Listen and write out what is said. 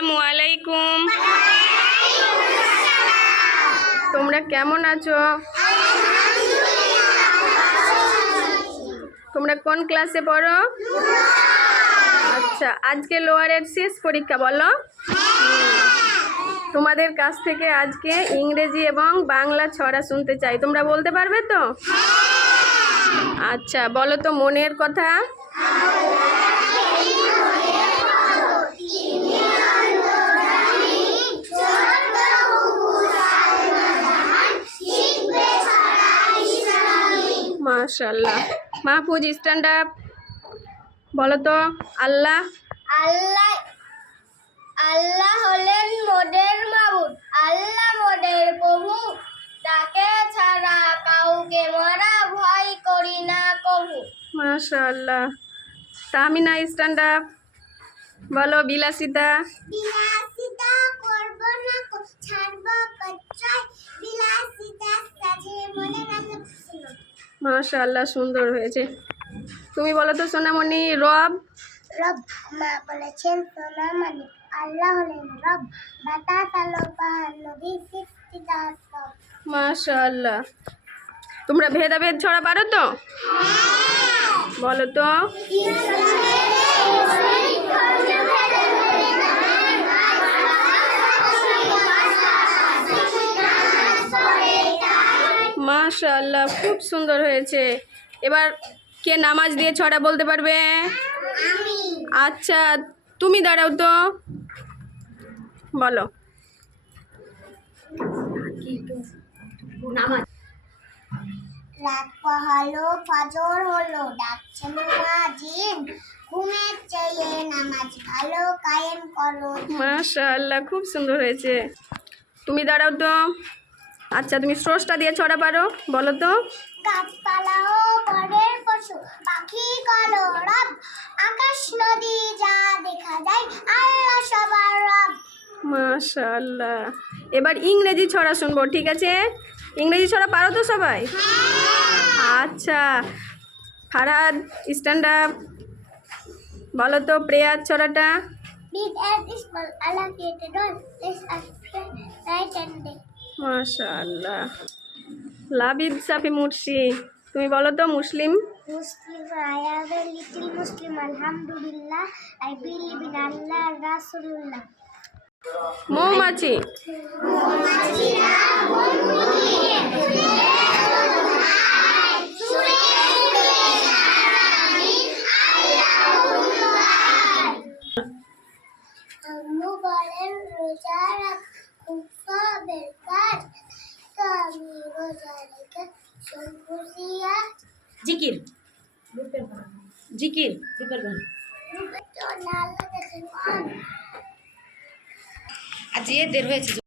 আসসালামু আলাইকুম। তোমরা কেমন আছো? তোমরা কোন ক্লাসে পড়ো? আচ্ছা, আজকে লোয়ারের শেষ পরীক্ষা, বলো। তোমাদের কাছ থেকে আজকে ইংরেজি এবং বাংলা ছড়া শুনতে চাই। তোমরা বলতে পারবে তো? আচ্ছা, বলো তো মনের কথা। মাশাআল্লাহ। Mahfuz, stand up. বলো তো আল্লাহ। আল্লাহ আল্লাহ হলেন মোদের মাবুদ, আল্লাহ মোদের প্রভু, তাকে ছাড়া কাউকে মোরা ভয় করি না কভু। মাশাআল্লাহ। Tahmina, stand up. বলো বিলাসিতা। বিলাসিতা করব না, ছাড়ব কচ্ছয়, বিলাসিতা সাজে মনে রাখে খুশি। মাশাআল্লাহ, সুন্দর হয়েছে। তুমি বলো তো সোনামণি, রব। রব, মা বলেছেন সোনামণি, আল্লাহ হলেন রব, বাতাস আলো পাহাড় নদী সৃষ্টিটা সব। মাশাআল্লাহ। তোমরা ভেদাভেদ ছড়া পারো তো? বলো তো। মাশাআল্লাহ, খুব সুন্দর হয়েছে। এবার কে নামাজ দিয়ে ছড়া বলতে পারবে? আচ্ছা, তুমি দাঁড়াও তো, বলো। রাত পাহালো ফজর হলো, ডাকছে মুয়াজ্জিন, ঘুমের চেয়ে নামাজ ভালো কায়েম করো। মাশাআল্লাহ, খুব সুন্দর হয়েছে। তুমি দাঁড়াও তো। আচ্ছা, তুমি স্রষ্টা দিয়ে ছড়া পারো, বলো তো। গাছপালাও ঘরের পশু, পাখি কলরব, আকাশ নদী যা দেখা যায়, আল্লাহ সবার রব। মাশাআল্লাহ। এবার ইংরেজি ছড়া শুনবো, ঠিক আছে? ইংরেজি ছড়া পারো তো সবাই? আচ্ছা, ফারহাদ, স্ট্যান্ড আপ। বলো তো prayer ছড়াটা। Big and small, Allah created all, let's us pray night and day. মাশাআল্লাহ। লাবিদ সাফি মুর্শি, তুমি বলো তো মুসলিম। Muslim, I am a little Muslim, Alhamdulillah, I believe in Allah, Rasulullah. মৌমাছি। আম্মু বলেন রোজা রাখ, খুব সবের কাজ, তো আমি রোজা রেখে খুশিয়া। জিকির জিকির রূপের গান। তো না আল্লাহ দেখেন। আজ দের হয়েছে।